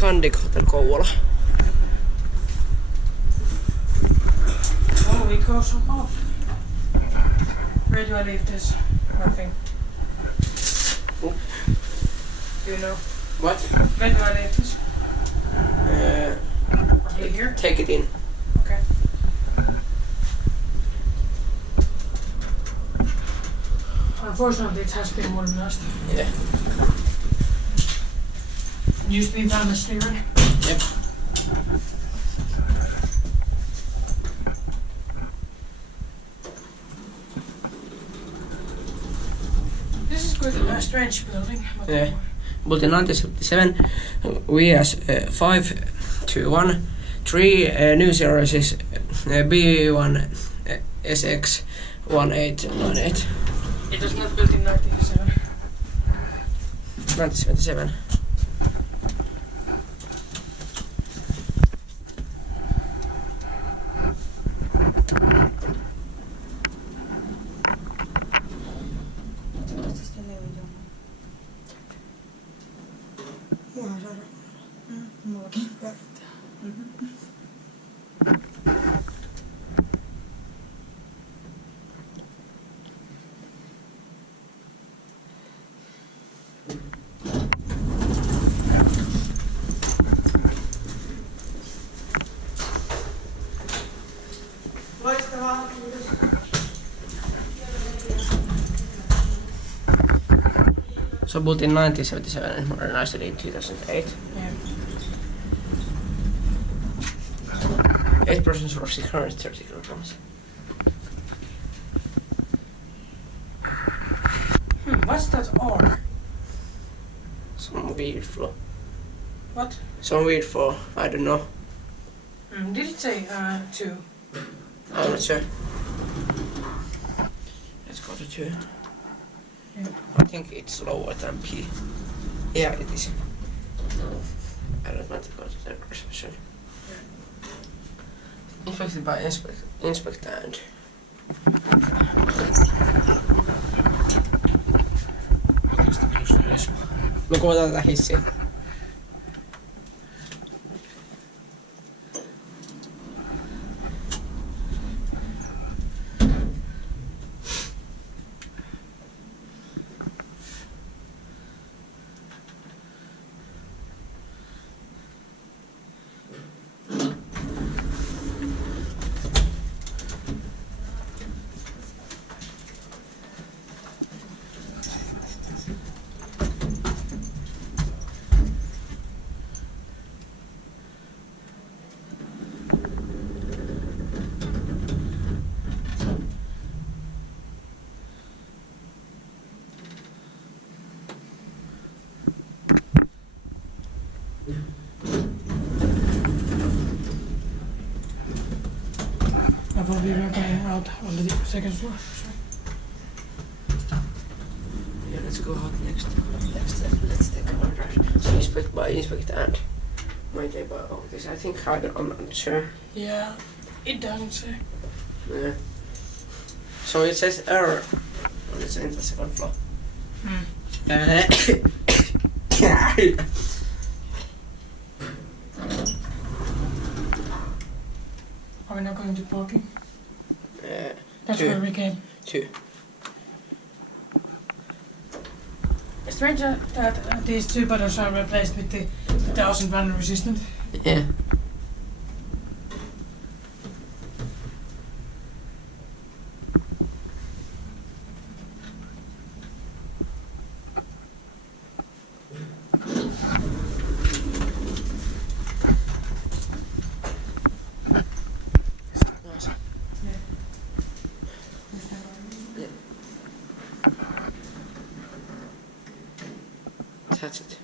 Scandic Hotel Kouvola. Oh, we go some off. Where do I leave this? Nothing. Oh. Do you know? What? Where do I leave this? Here? Take it in. Okay. Unfortunately, it has been modernized. Yeah. Used to be ValmetSchlieren. Yep. This is quite a strange building. Yeah. Built in 1977, VS 5213, new series is B1 SX 1898. It was not built in 1977. 1977. So built in 1977 and modernized in 2008. Yeah. 8% for 630 kilograms. What's that R? Some weird flow. What? Some weird flow, I don't know. Did it say 2? I'm not sure. Let's go to 2. Yeah. I think it's lower than P. Yeah, it is. I don't want to go to the expression. Inspected by Inspecta and me kuvataan tätä hissiä. I will be working out on the second floor. Yeah, let's go out next. Let's take a drive. So inspect by Inspecta and maintain by Otis. I think I'm not sure. Yeah, it doesn't say. Yeah. So it says error. Well, it's in the second floor. Are we not going to parking? That's 2. where we came. 2. It's strange that these 2 buttons are replaced with the 1000 run resistant. Yeah. That's it.